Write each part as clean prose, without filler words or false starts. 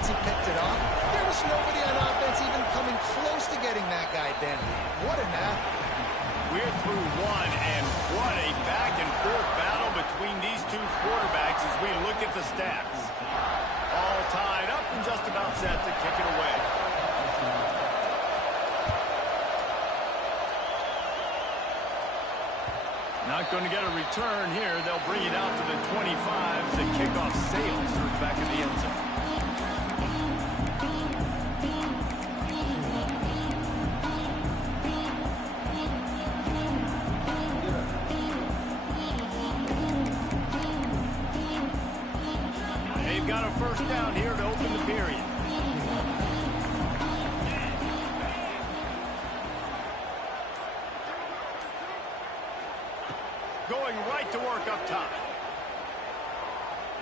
once he picked it off, there was nobody on offense even coming close to getting that guy down. What an athlete. We're through one, and what a back-and-forth battle between these two quarterbacks as we look at the stats. All tied up and just about set to kick it away. Not going to get a return here. They'll bring it out to the 25 as the kickoff sails through the back of the end zone. They've got a first down here to open the period. Going right to work up top.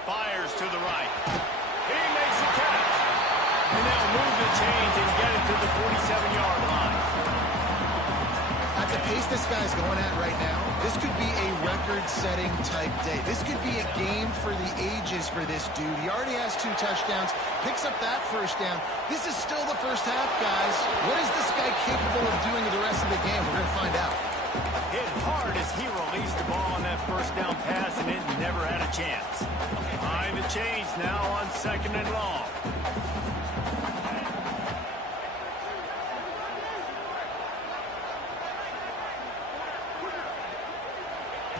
Fires to the right. He makes the catch. And they'll move the chains and get it to the 47-yard line. At the pace this guy's going at right now, this could be a record-setting type day. This could be a game for the ages for this dude. He already has 2 touchdowns, picks up that first down. This is still the first half, guys. What is this guy capable of doing in the rest of the game? We're going to find out. Hit hard as he released the ball on that first down pass, and it never had a chance. Behind the chains now on 2nd and long.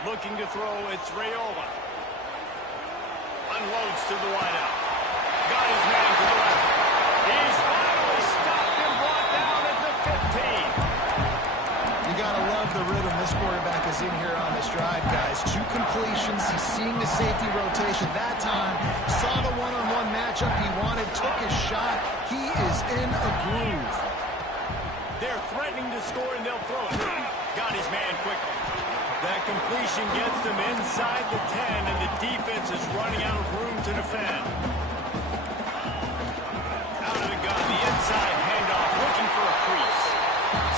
Looking to throw, it's Raiola. Unloads to the wideout. Got his man to the left. He's finally stopped and brought down at the 15. You gotta love the rhythm this quarterback is in here on this drive, guys. 2 completions. He's seeing the safety rotation that time. Saw the one-on-one matchup he wanted, took his shot. He is in a groove. They're threatening to score, and they'll throw it. Got his man quickly. That completion gets them inside the 10, and the defense is running out of room to defend. Out of the gun, the inside handoff, looking for a crease.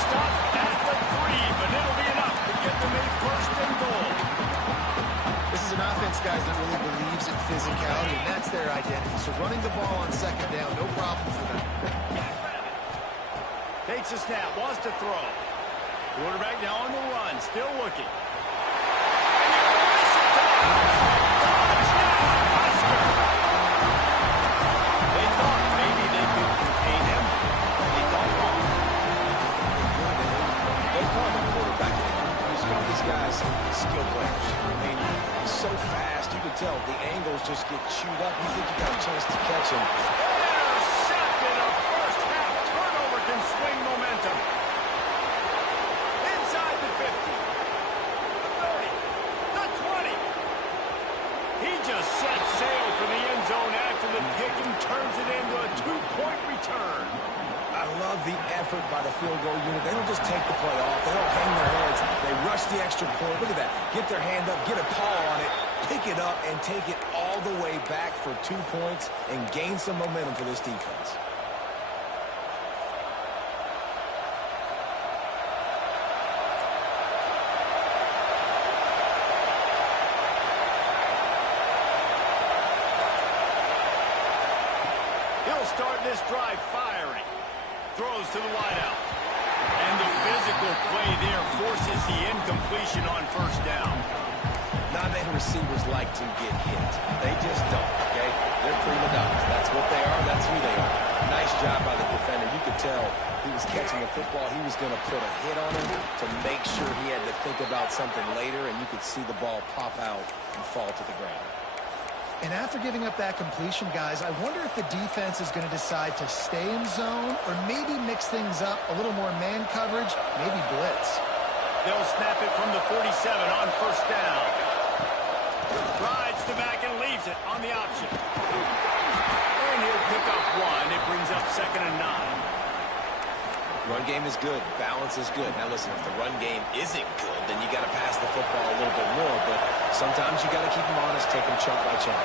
Stop at the 3, but it'll be enough to get them a first and goal. This is an offense, guys, that really believes in physicality, and that's their identity. So running the ball on 2nd down, no problem for them. Takes a snap, wants to throw. Quarterback now on the run, still looking. They thought maybe they could contain him. They thought wrong. They call him a quarterback. He's one of these guys, skill players. I mean, he's so fast, you can tell the angles just get chewed up. You think you got a chance to catch him. Intercepted. A first half turnover can swing momentum. Inside the 50. The 30. The 20. He just set sail for the end zone after the pick and turns it into a 2-point return. I love the effort by the field goal unit. They don't just take the play off. They don't hang their heads. They rush the extra point. Look at that. Get their hand up, get a call on it, pick it up, and take it all the way back for 2 points and gain some momentum for this defense. He'll start this drive firing. Throws to the wideout. And the physical play there forces the incompletion on first down. Not many receivers like to get hit. They just don't, okay? They're prima donnas. That's what they are. That's who they are. Nice job by the defender. You could tell he was catching the football. He was going to put a hit on him to make sure he had to think about something later, and you could see the ball pop out and fall to the ground. And after giving up that completion, guys, I wonder if the defense is going to decide to stay in zone or maybe mix things up, a little more man coverage, maybe blitz. They'll snap it from the 47 on first down. Rides the back and leaves it on the option. And he'll pick up 1. It brings up 2nd and 9. Run game is good. Balance is good. Now, listen, if the run game isn't good, then you got to pass the football a little bit more. But sometimes you got to keep them honest, take them chunk by chunk.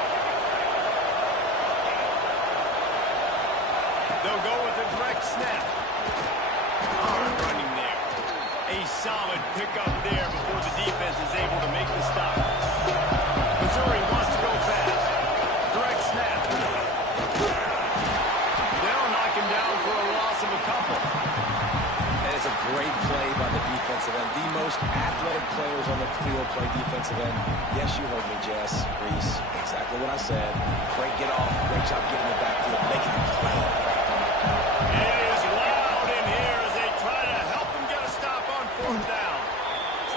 They'll go with a direct snap. Hard running there. A solid pickup there before the defense is able to make the stop. Missouri wants to go fast. Direct snap. most athletic players on the field play defensive end. Yes, you heard me, Jess, Reese. Exactly what I said. Great get off. Great job getting the backfield, making the play. It is loud in here as they try to help him get a stop on fourth down.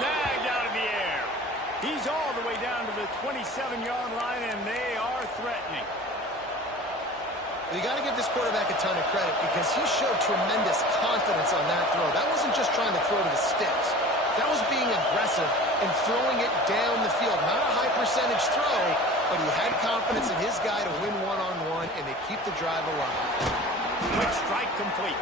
Snagged out of the air. He's all the way down to the 27-yard line, and they are threatening. You got to give this quarterback a ton of credit because he showed tremendous confidence on that throw. That wasn't just trying to throw to the sticks. That was being aggressive and throwing it down the field. Not a high percentage throw, but he had confidence in his guy to win one-on-one, and they keep the drive alive. Quick strike complete.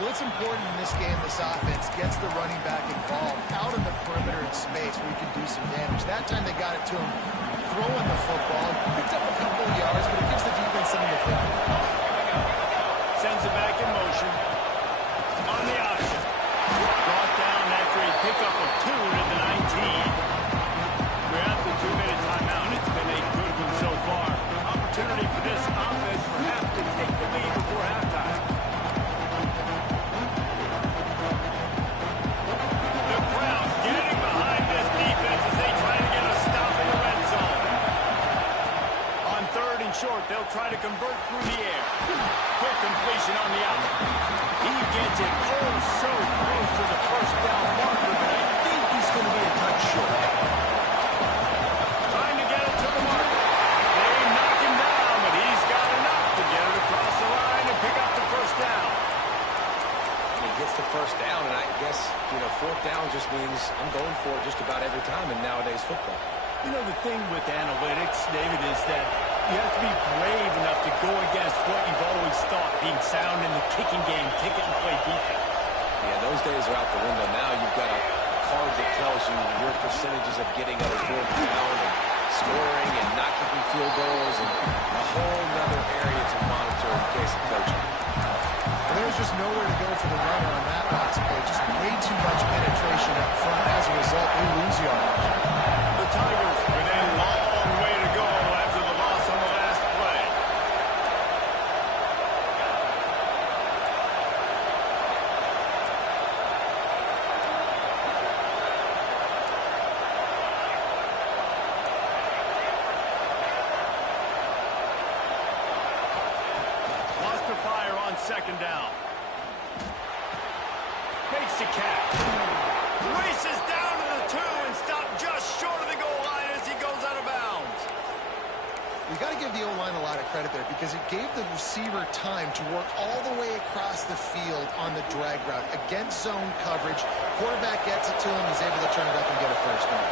Well, it's important in this game, this offense gets the running back involved out in the perimeter in space where he can do some damage. That time they got it to him throwing the football. Picked up a couple of yards, but it gives the defense something to think about. Sends it back in motion. On the option. Brought down after a pickup of 2 to the 19. We're at the 2-minute timeout. It's been a good one so far. Opportunity for this offense perhaps to take the lead before halftime. The crowd getting behind this defense as they try to get a stop in the red zone. On 3rd and short, they'll try to convert through the air. Quick completion on the out. He gets it so close to the first down marker, but I think he's going to be a touch short. Trying to get it to the marker. They knock him down, but he's got enough to get it across the line and pick up the first down. He gets the first down, and I guess, 4th down just means I'm going for it just about every time in nowadays football. You know, the thing with analytics, David, is that you have to be brave enough to go against what you've always thought, being sound in the kicking game, kick it and play defense. Yeah, those days are out the window now. You've got a card that tells you your percentages of getting a 4th down and scoring and not kicking field goals and a whole nother area to monitor in case of coaching. There's just nowhere to go for the runner on that last play. Just way too much penetration up front. As a result, they lose yardage. The Tigers with a long way to go after the loss on the last play. Lost the fire on 2nd down. Makes the catch. Races down to the 2 and stopped just short of the goal line as he goes out of bounds. You got to give the O-line a lot of credit there because it gave the receiver time to work all the way across the field on the drag route against zone coverage. Quarterback gets it to him. He's able to turn it up and get a first down.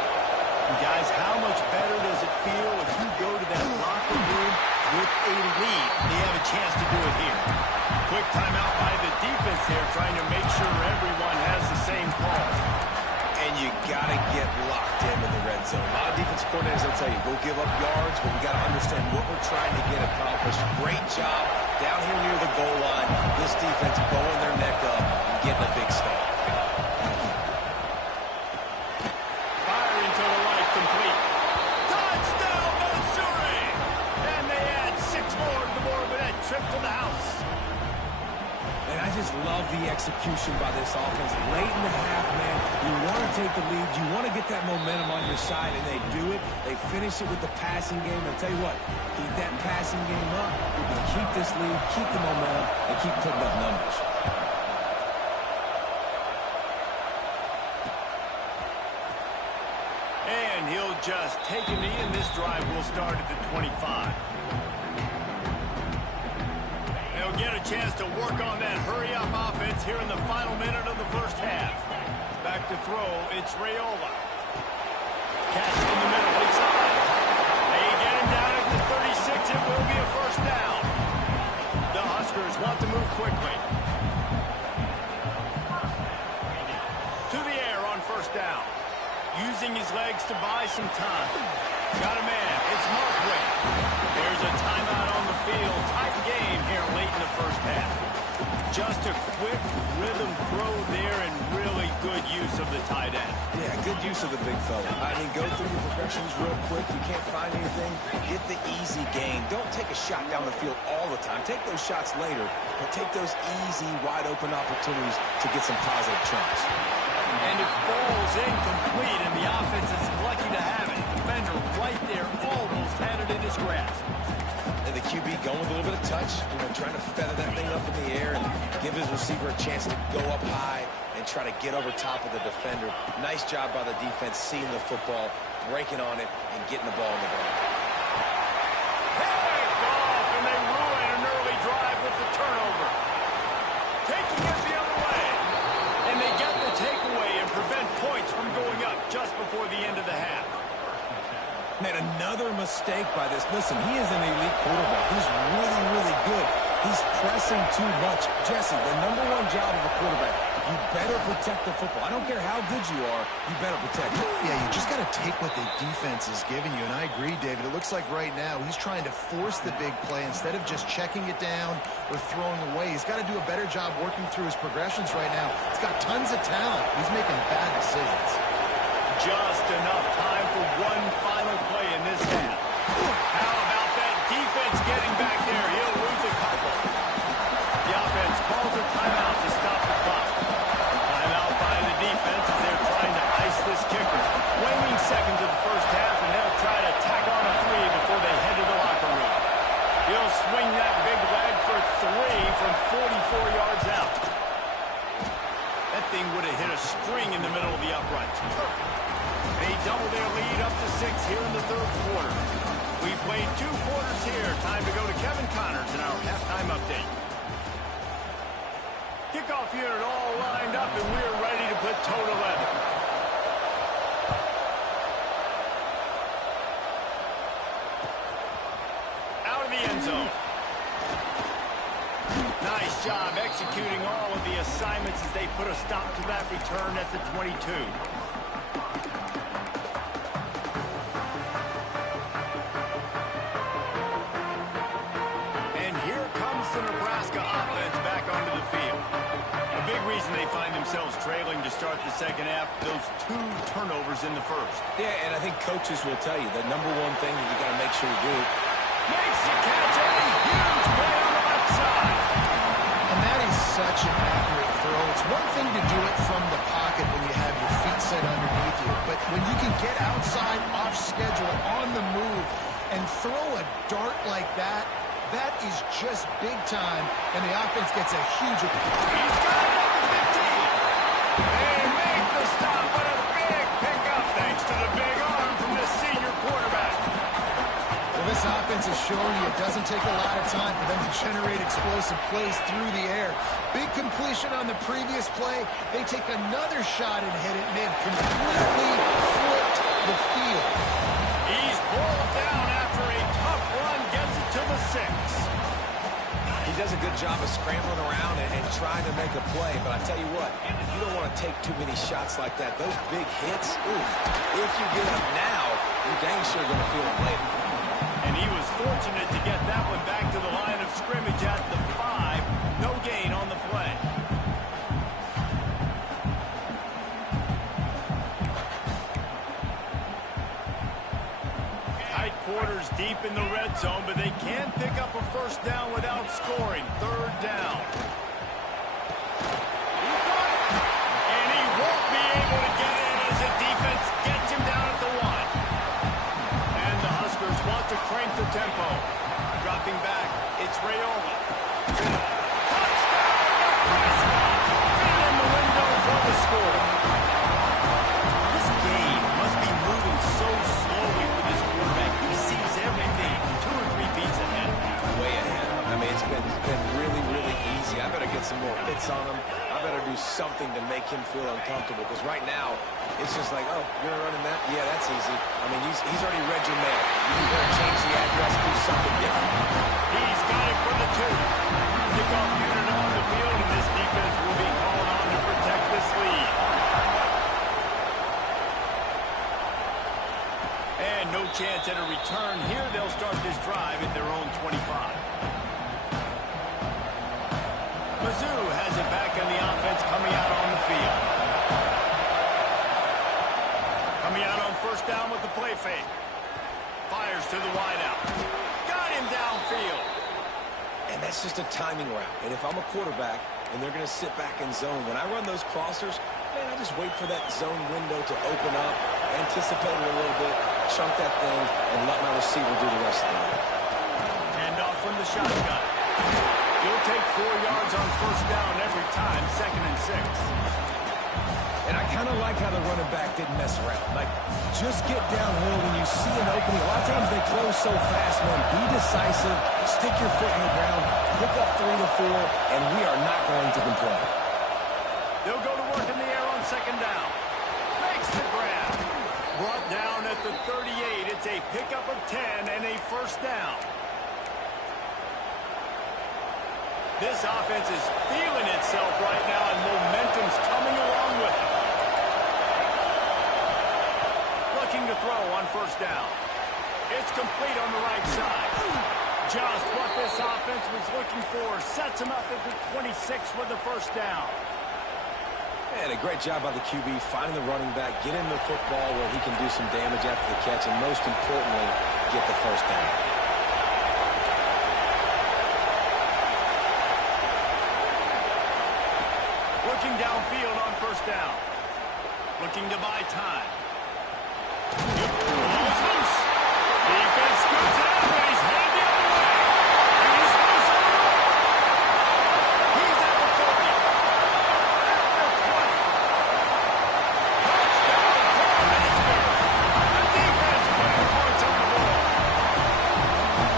And guys, how much better does it feel if you go to that locker room with a lead? They have a chance to do it here. Quick timeout by the defense there, trying to make sure everyone has the same call. And you got to get locked into the red zone. A lot of defensive coordinators will tell you, we'll give up yards, but we got to understand what we're trying to get accomplished. Great job down here near the goal line. This defense bowing their neck up and getting a big start. Firing to the right, complete. Touchdown, Missouri! And they add 6 more to the board with that trip to the house. And I just love the execution by this offense. Late in the half, man, you want to take the lead. You want to get that momentum on your side, and they do it. They finish it with the passing game. I'll tell you what, keep that passing game up. We can keep this lead, keep the momentum, and keep putting up numbers. And he'll just take a knee, and this drive will start at the 25. They'll get a chance to work on that hurry-up offense here in the final minute of the first half. Back to throw, it's Raiola. Catch in the middle, inside. They get him down at the 36. It will be a first down. The Huskers want to move quickly. To the air on first down. Using his legs to buy some time. Got a man. It's Markway. There's a timeout on the field. Tight game here late in the first half. Just a quick rhythm throw there and really good use of the tight end. Yeah, good use of the big fella. I mean, go through your progressions real quick. You can't find anything. Get the easy gain. Don't take a shot down the field all the time. Take those shots later, but take those easy, wide-open opportunities to get some positive chunks. And it falls incomplete, and the offense is lucky to have it. Defender right there almost had it in his grasp. And the QB going with a little bit of touch, trying to feather that thing up in the air and give his receiver a chance to go up high and try to get over top of the defender. Nice job by the defense seeing the football, breaking on it, and getting the ball in the ground. Picked off, and they ruin an early drive with the turnover. Taking it the other way. And they get the takeaway and prevent points from going up just before the end of the half. Man, another mistake by this. Listen, he is an elite quarterback. He's really, really good. He's pressing too much. Jesse, the #1 job of a quarterback, you better protect the football. I don't care how good you are, you better protect it. Yeah, you just got to take what the defense is giving you, and I agree, David. It looks like right now he's trying to force the big play instead of just checking it down or throwing away. He's got to do a better job working through his progressions right now. He's got tons of talent. He's making bad decisions. Just enough time for one final play in this half. How about that defense getting back there? He'll lose a couple. The offense calls a timeout to stop the clock. Timeout by the defense as they're trying to ice this kicker. Waning seconds of the first half, and they'll try to tack on a 3 before they head to the locker room. He'll swing that big leg for 3 from 44 yards out. That thing would have hit a string in the middle of the uprights. Perfect. They double their lead up to 6 here in the third quarter. We played 2 quarters here. Time to go to Kevin Connors in our halftime update. Kickoff unit all lined up, and we're ready to put toe to leather. Out of the end zone. Nice job executing all of the assignments as they put a stop to that return at the 22. The Nebraska offense back onto the field. A big reason they find themselves trailing to start the second half, those 2 turnovers in the first. Yeah, and I think coaches will tell you the #1 thing that you got to make sure you do. Makes the catch, and a huge play on the left side. And that is such an accurate throw. It's one thing to do it from the pocket when you have your feet set underneath you, but when you can get outside, off schedule, on the move, and throw a dart like that, that is just big time, and the offense gets a huge... He's got it at the 15. They make the stop, but a big pickup thanks to the big arm from the senior quarterback. Well, this offense is showing you it doesn't take a lot of time for them to generate explosive plays through the air. Big completion on the previous play. They take another shot and hit it, and they've completely flipped the field. He's pulled down after a tough run, gets it to the 6. He does a good job of scrambling around and trying to make a play, but I tell you what, you don't want to take too many shots like that. Those big hits, if you get them now, you're dang sure going to feel them later. And he was fortunate to get that one back to the line of scrimmage at the 5. No gain on the play. Quarters deep in the red zone, but they can't pick up a first down without scoring. 3rd down. He got it. And he won't be able to get in as the defense gets him down at the 1. And the Huskers want to crank the tempo. Dropping back, it's Raiola. Touchdown, Nebraska! Fit in the window for the score. This game must be moving so slowly for this quarterback. He sees everything 2 or 3 beats ahead. Way ahead. I mean, it's been really, really easy. I better get some more hits on him. I better do something to make him feel uncomfortable, because right now, it's just like, oh, you're going to run in that? Yeah, that's easy. I mean, he's already read your mail. You better change the address, do something different. He's got it for the 2. Kickoff unit on the field, and this defense will be called on to protect this lead. And no chance at a return here. They'll start this drive at their own 25. Mizzou has it back on the offense coming out on the field. Coming out on first down with the play fake. Fires to the wideout. Got him downfield. And that's just a timing route. And if I'm a quarterback and they're going to sit back in zone, when I run those crossers, Man, I just wait for that zone window to open up, anticipate it a little bit, chunk that thing, and let my receiver do the rest of the work. Hand off from the shotgun. He'll take 4 yards on first down every time, 2nd and 6. And I kind of like how the running back didn't mess around. Like, just get downhill when you see an opening. A lot of times they close so fast, man. Be decisive, stick your foot in the ground, pick up 3 to 4, and we are not going to complain. They'll go to work in the air on 2nd down. Makes the grab. Brought down at the 38. It's a pickup of 10 and a first down. This offense is feeling itself right now, and momentum's coming along with it. Looking to throw on first down. It's complete on the right side. Just what this offense was looking for. Sets him up at the 26 for the first down. And a great job by the QB, finding the running back, get him the football where he can do some damage after the catch, and most importantly, get the first down. Looking downfield on first down. Looking to buy time. Ball's loose. Defense scoots it out, but he's headed the other way. He's loose on the right. He's at the 40. At the 20. Touchdown, Cornhuskers. The defense putting points on the board.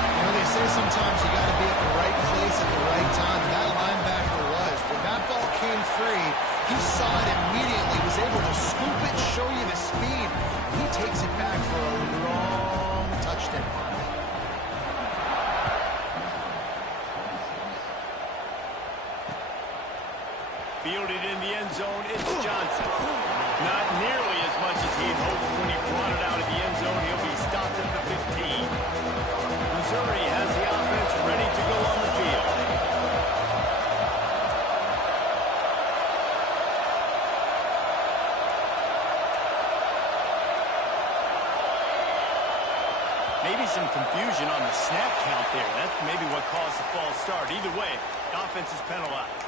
You know, they say sometimes you got to be at the right place at the right time, and that linebacker was. When that ball came free, he saw it immediately, was able to scoop it, show you the speed. He takes it back for a long touchdown. Fielded in the end zone, it's Johnson. Not nearly as much as he had hoped when he brought it out of the end zone. He'll be stopped at the 15. Missouri has the offense ready to go on the field. Maybe some confusion on the snap count there. That's maybe what caused the false start. Either way, the offense is penalized.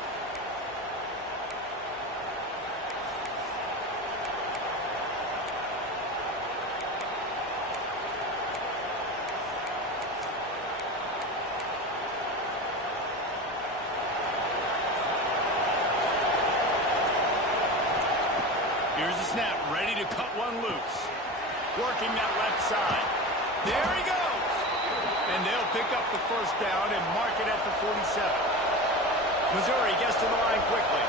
Here's the snap, ready to cut one loose. Working that left side. There he goes. And they'll pick up the first down and mark it at the 47. Missouri gets to the line quickly.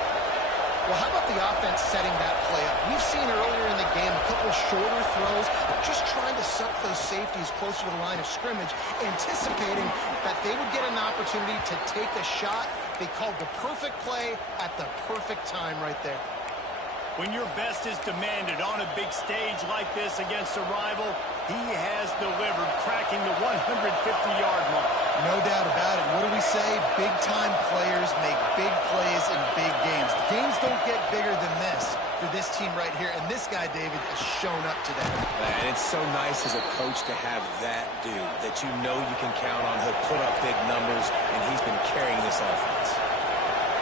Well, how about the offense setting that play up? We've seen earlier in the game a couple shorter throws, just trying to suck those safeties closer to the line of scrimmage, anticipating that they would get an opportunity to take a shot. They called the perfect play at the perfect time right there. When your best is demanded on a big stage like this against a rival, he has delivered, cracking the 150-yard mark. No doubt about it. What do we say? Big-time players make big plays in big games. The games don't get bigger than this for this team right here, and this guy, David, has shown up today. And it's so nice as a coach to have that dude that you know you can count on. He'll put up big numbers, and he's been carrying this offense.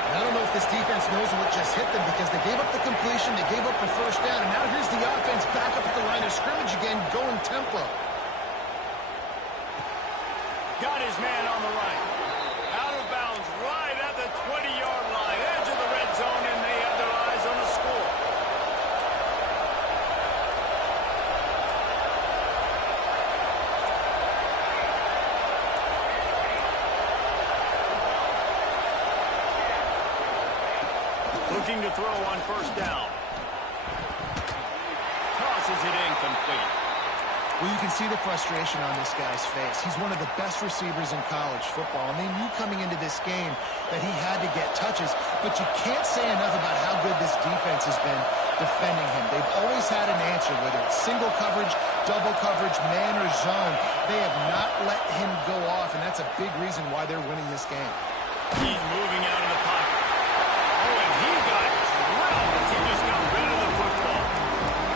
I don't know if this defense knows what just hit them because they gave up the completion, they gave up the first down, and now here's the offense back up at the line of scrimmage again, going tempo. Got his man on the right. Out of bounds right at the 20-yard line, edge of the red zone, and they have their eyes on the score. Looking to throw on first down. Tosses it incomplete. Well, you can see the frustration on this guy's face. He's one of the best receivers in college football, and they knew coming into this game that he had to get touches, but you can't say enough about how good this defense has been defending him. They've always had an answer, whether it's single coverage, double coverage, man or zone. They have not let him go off, and that's a big reason why they're winning this game. He's moving out of the pocket. Oh, and he got drilled as he just got rid of the football.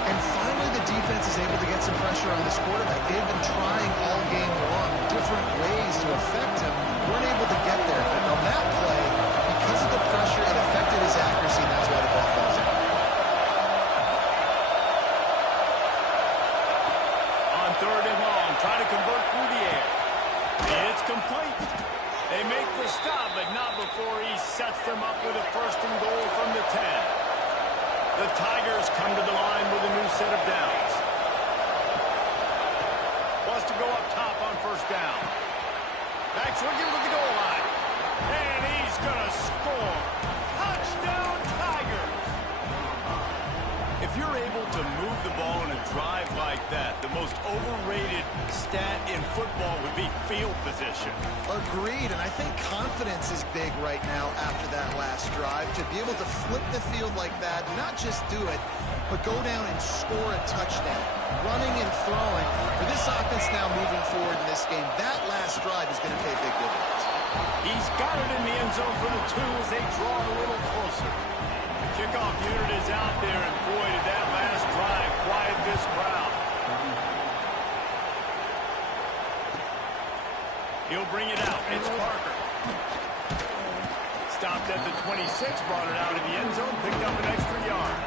And finally, the defense is able to get some pressure on this quarterback. They've been trying all game long different ways to affect him. Weren't able to get there. But on that play, because of the pressure, it affected his accuracy, and that's why the ball falls out. quarterback's looking for the goal line. And he's going to score. Touchdown, Tigers. If you're able to move the ball in a drive like that, the most overrated stat in football would be field position. Agreed, and I think confidence is big right now after that last drive. To be able to flip the field like that, not just do it, but go down and score a touchdown. Running and throwing. For this offense now moving forward in this game, that last drive is going to pay big dividends. He's got it in the end zone for the 2 as they draw a little closer. The kickoff unit is out there, and boy, did that last drive quiet this crowd. He'll bring it out. It's Parker. Stopped at the 26, brought it out of the end zone, picked up an extra yard.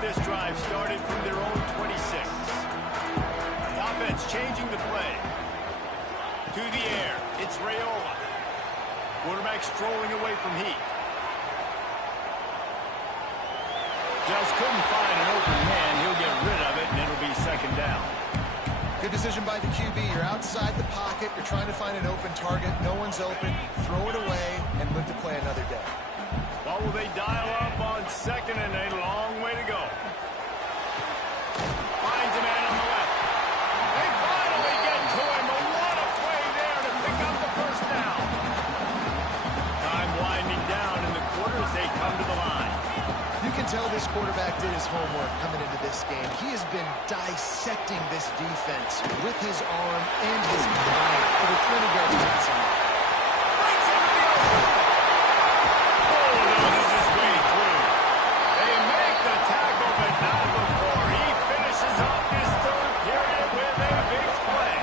This drive started from their own 26. The offense changing the play. To the air, it's Raiola. Quarterback strolling away from Heat. Just couldn't find an open man. He'll get rid of it, and it'll be second down. Good decision by the QB. You're outside the pocket. You're trying to find an open target. No one's open. Throw it away and live to play another day. What will they dial up on second and a long way to go? Finds a man on the left. They finally get to him, but what a play there to pick up the first down. Time winding down in the quarter as they come to the line. You can tell this quarterback did his homework coming into this game. He has been dissecting this defense with his arm and his mind. Over 20 yards passing. Brings him to the open. Loses his way through. They make the tackle, but not before he finishes off his third period with a big play.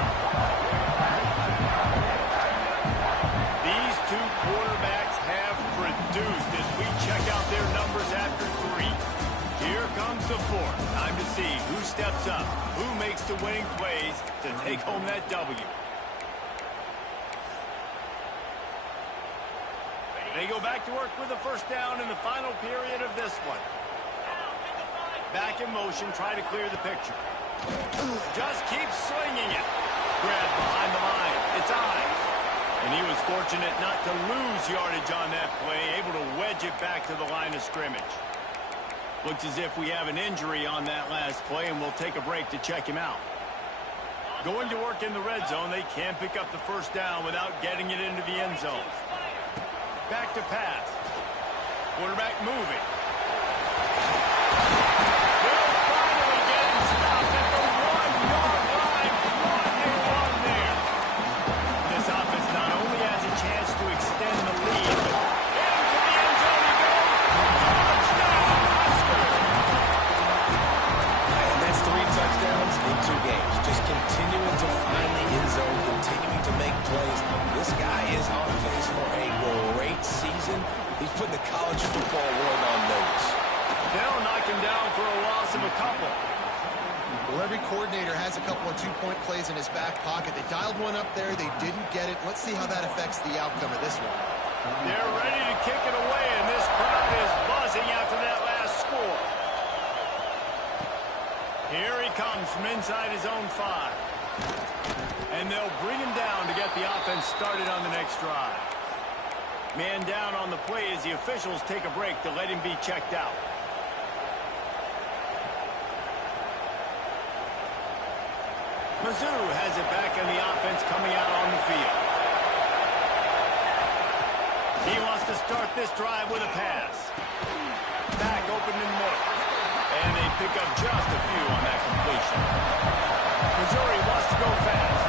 These two quarterbacks have produced as we check out their numbers after 3. Here comes the 4th. Time to see who steps up, who makes the winning plays to take home that W. They go back to work with a first down in the final period of this one. Back in motion, try to clear the picture. Just keeps swinging it. Grabbed behind the line. It's Ives. And he was fortunate not to lose yardage on that play, able to wedge it back to the line of scrimmage. Looks as if we have an injury on that last play, and we'll take a break to check him out. Going to work in the red zone, they can't pick up the first down without getting it into the end zone. Back to pass. Quarterback moving. They'll finally get him stopped at the 1-yard line. What a run there. This offense not only has a chance to extend the lead, but into the end zone he goes. Touchdown, Huskers. And that's 3 touchdowns in 2 games. Just continuing to find the end zone, continuing to make plays. This guy is on pace for a great season. He's putting the college football world on notice. They'll knock him down for a loss of a couple. Well, every coordinator has a couple of 2-point plays in his back pocket. They dialed one up there. They didn't get it. Let's see how that affects the outcome of this one. They're ready to kick it away, and this crowd is buzzing after that last score. Here he comes from inside his own 5. And they'll bring him down to get the offense started on the next drive. Man down on the play as the officials take a break to let him be checked out. Mizzou has it back in the offense coming out on the field. He wants to start this drive with a pass. Back open and more. And they pick up just a few on that completion. Missouri wants to go fast.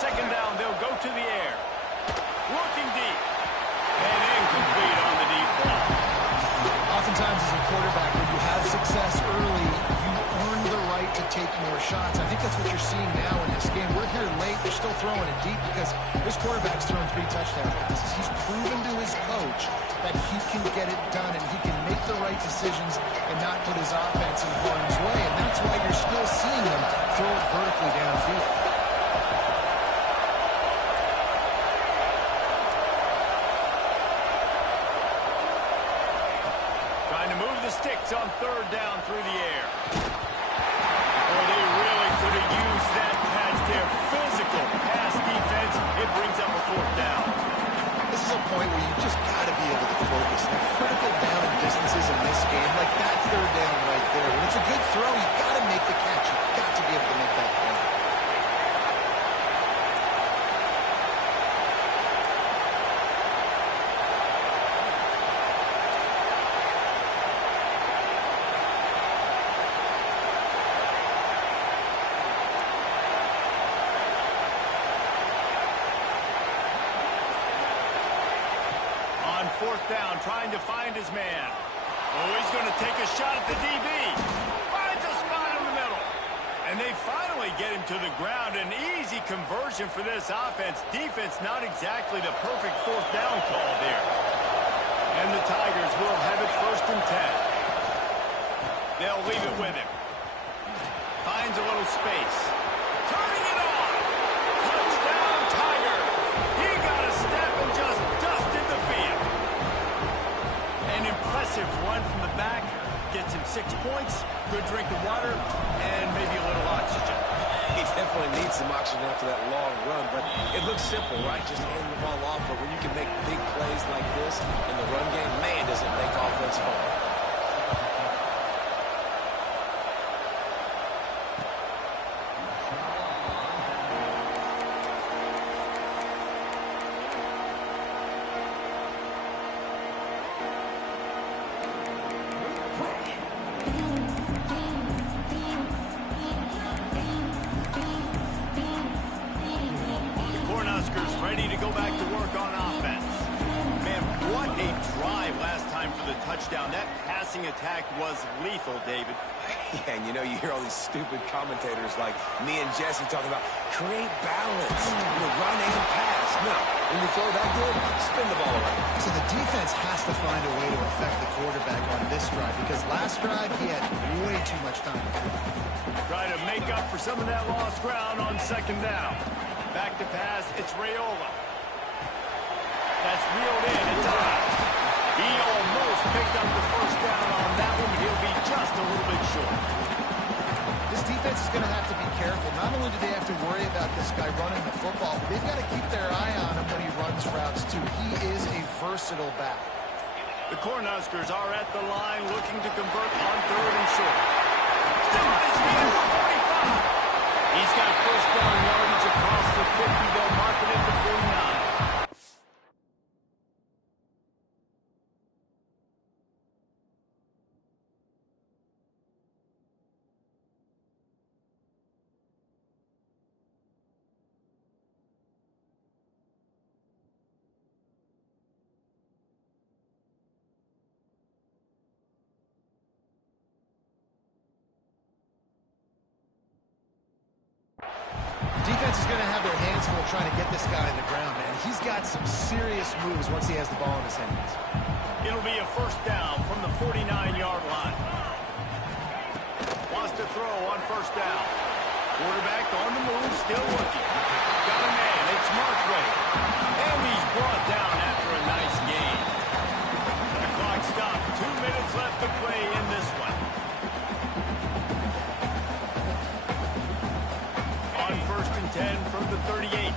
Second down, they'll go to the air. Looking deep. And incomplete on the deep ball. Oftentimes as a quarterback, when you have success early, you earn the right to take more shots. I think that's what you're seeing now in this game. We're here late. They're still throwing it deep because this quarterback's thrown 3 touchdown passes. He's proven to his coach that he can get it done and he can make the right decisions and not put his offense in harm's way. And that's why you're still seeing him throw it vertically downfield. Trying to move the sticks on third down through the air. Boy, they really could have used that patch there. Physical pass defense. It brings up a fourth down. This is a point where you just got to be able to focus. The critical down and distances in this game, like that third down right there. When it's a good throw, you got to make the catch. You got to be able to make that play. Fourth down, trying to find his man. Oh, he's going to take a shot at the DB. Finds a spot in the middle. And they finally get him to the ground. An easy conversion for this offense. Defense, not exactly the perfect fourth down call there. And the Tigers will have it 1st and 10. They'll leave it with him. Finds a little space. Turning it on. Touchdown, Tiger. He got a step and just dusted the field. An impressive run from the back. Gets him 6 points, good drink of water, and maybe a little oxygen. He definitely needs some oxygen after that long run, but it looks simple, right? Just hand the ball off, but when you can make big plays like this in the run game, man, does it make offense fun. Ready to go back to work on offense. Man, what a drive last time for the touchdown. That passing attack was lethal, David. Yeah, and you know, you hear all these stupid commentators like me and Jesse talking about create balance, run and pass. No, when you throw that good, spin the ball around. So the defense has to find a way to affect the quarterback on this drive because last drive he had way too much time. Try to make up for some of that lost ground on 2nd down. Back to pass, it's Raiola. That's reeled in, it's out. He almost picked up the 1st down on that one, but he'll be just a little bit short. This defense is going to have to be careful. Not only do they have to worry about this guy running the football, they've got to keep their eye on him when he runs routes too. He is a versatile back. The Cornhuskers are at the line looking to convert on 3rd and short. Still on his feet at the 45. He's got 1st down yardage across the 50. They'll mark it at the 49. Defense is going to have their hands full trying to get this guy on the ground, man. He's got some serious moves once he has the ball in his hands. It'll be a 1st down from the 49-yard line. Wants to throw on 1st down. Quarterback on the move, still looking. Got a man, it's Markway. And he's brought down after a nice gain. The clock stopped, 2 minutes left to play in this one. On 1st and 10 from the 38.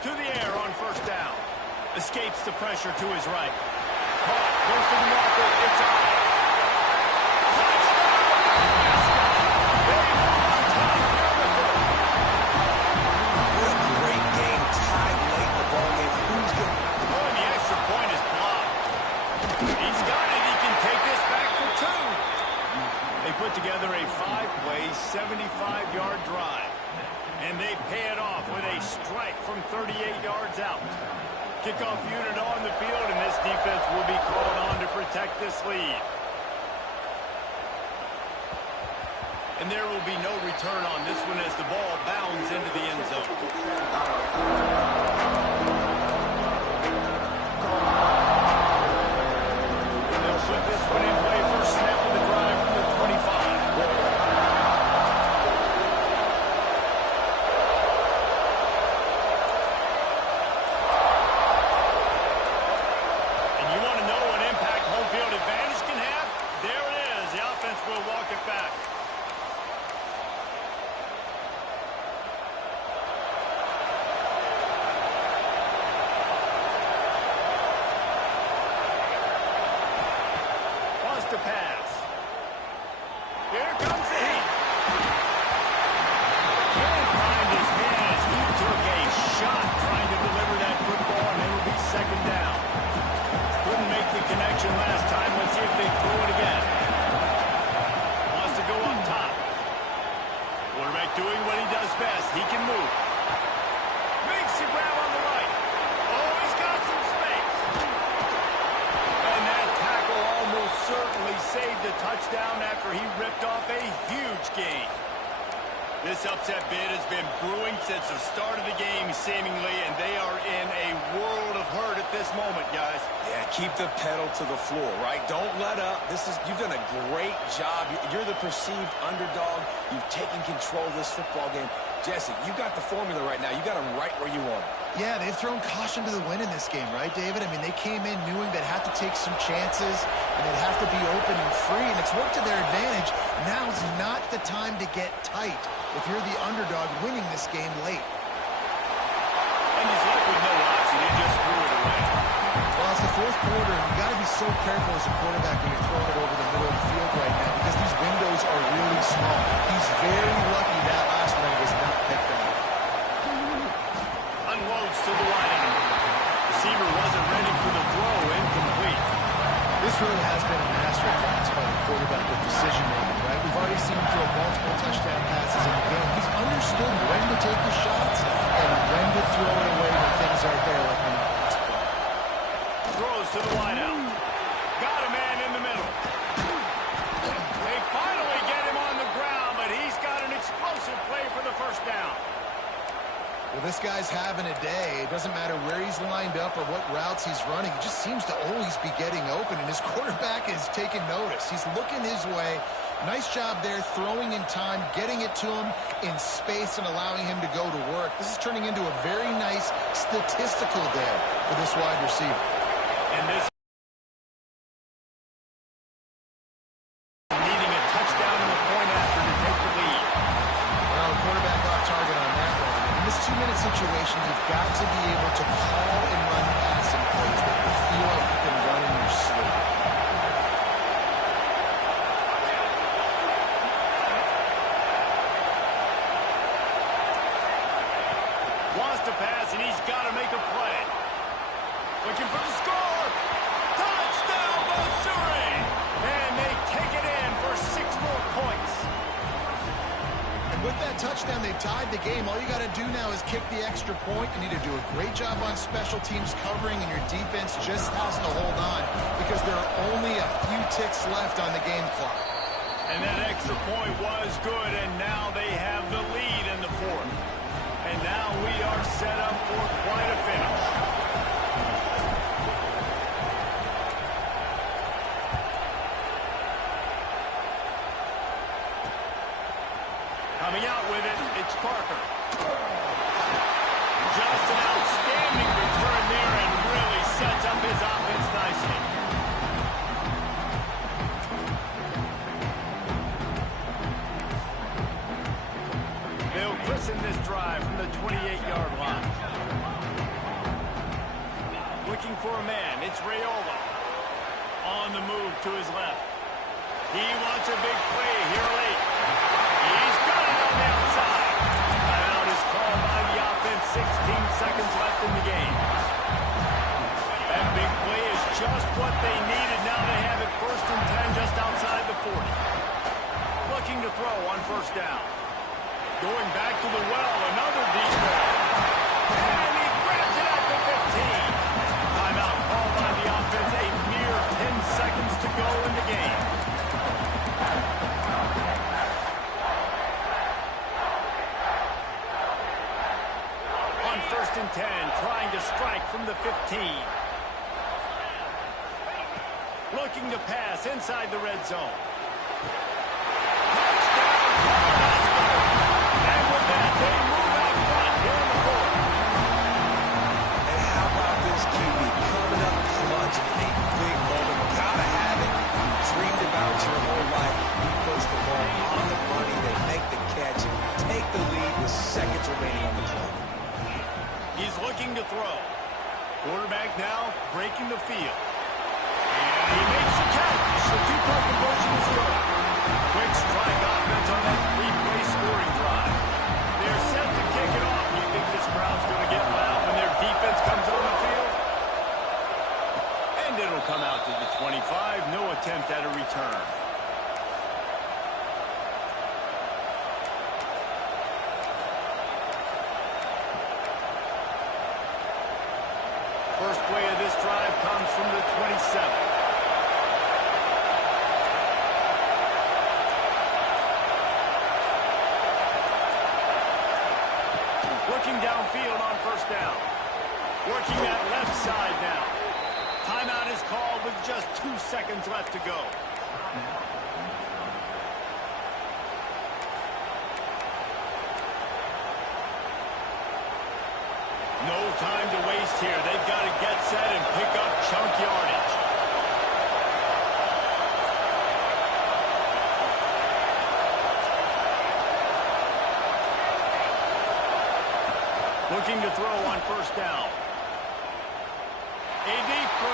To the air on 1st down. Escapes the pressure to his right. Caught, goes to the marker, it's out. What a great game, tied late in the ball game. Who's good? Oh, and the extra point is blocked. He's got it, he can take this back for 2. They put together a 5-play, 75-yard drive. And they pay it off with a strike from 38 yards out. Kickoff unit on the field, and this defense will be called on to protect this lead. And there will be no return on this one as the ball bounds into the end zone. back. Wants to pass. Here comes the heat. Can't find his hands. He took a shot trying to deliver that football, and it will be second down. Couldn't make the connection last time. Let's see if they throw it again. Wants to go up top. Quarterback doing what he does best. He can move. Makes the grab on the right. Oh, he's got some space. And that tackle almost certainly saved a touchdown after he ripped off a huge gain. This upset bid has been brewing since the start of the game, seemingly, and they are in a world of hurt at this moment, guys. Yeah, keep the pedal to the floor, right? Don't let up. You've done a great job. You're the perceived underdog. You've taken control of this football game. Jesse, you got the formula right now. You got them right where you want them. Yeah, they've thrown caution to the wind in this game, right, David? I mean, they came in knowing they'd have to take some chances, and they'd have to be open and free, and it's worked to their advantage. Now's not the time to get tight if you're the underdog winning this game late. And he's left with no option. He just threw it away. Well, it's the fourth quarter, and you got to be so careful as a quarterback when you're throwing it over the middle of the field right now because these windows are really small. He's very lucky that last one was not picked up. Unloads to the line. Receiver wasn't ready for the throw. Incomplete. This really has been a masterclass by the quarterback with decision-making, right? We've already seen him throw multiple touchdown passes in the game. He's understood when to take his shots and when to throw it away when things aren't there, like on that last play. Throws to the wideout. Got a man in the middle. They finally get him on the ground, but he's got an explosive play for the first down. Well, this guy's having a day. It doesn't matter where he's lined up or what routes he's running. He just seems to always be getting open, and his quarterback is taking notice. He's looking his way. Nice job there, throwing in time, getting it to him in space and allowing him to go to work. This is turning into a very nice statistical day for this wide receiver. And this needing a touchdown in the point after to take the lead. Well, quarterback off target on that one. In this 2-minute situation, you've got to be able to call and run passing plays that you feel like you can run in your sleep. Wants to pass, and he's got to make a play. Looking for the score. Touchdown, Missouri! And they take it in for 6 more points. And with that touchdown, they've tied the game. All you got to do now is kick the extra point. You need to do a great job on special teams covering, and your defense just has to hold on because there are only a few ticks left on the game clock. And that extra point was good, and now they have the lead in the fourth. And now we are set up for quite a finish. Coming out with it, it's Parker. Just an outstanding return there and really sets up his offense nicely. They'll christen this drive from the 28-yard line. Looking for a man, it's Raiola. On the move to his left. He wants a big play here late. He's got it on the outside. Timeout is called by the offense. 16 seconds left in the game. That big play is just what they needed. Now they have it 1st and 10 just outside the 40. Looking to throw on 1st down. Going back to the well, another deep ball. And he grabs it at the 15. Timeout called by the offense. A mere 10 seconds to go in the game. On 1st and 10, trying to strike from the 15. Looking to pass inside the red zone. And with that, they move out front here in the fourth. And how about this QB coming up clutch in a big moment? Gotta have it. You dreamed about your whole life. He puts the ball it'll come out to the 25. No attempt at a return. First play of this drive comes from the 27. Looking downfield on first down. Working that left side now. Timeout is called with just 2 seconds left to go. No time to waste here. They've got to get set and pick up chunk yardage. Looking to throw on first down. A deep throw.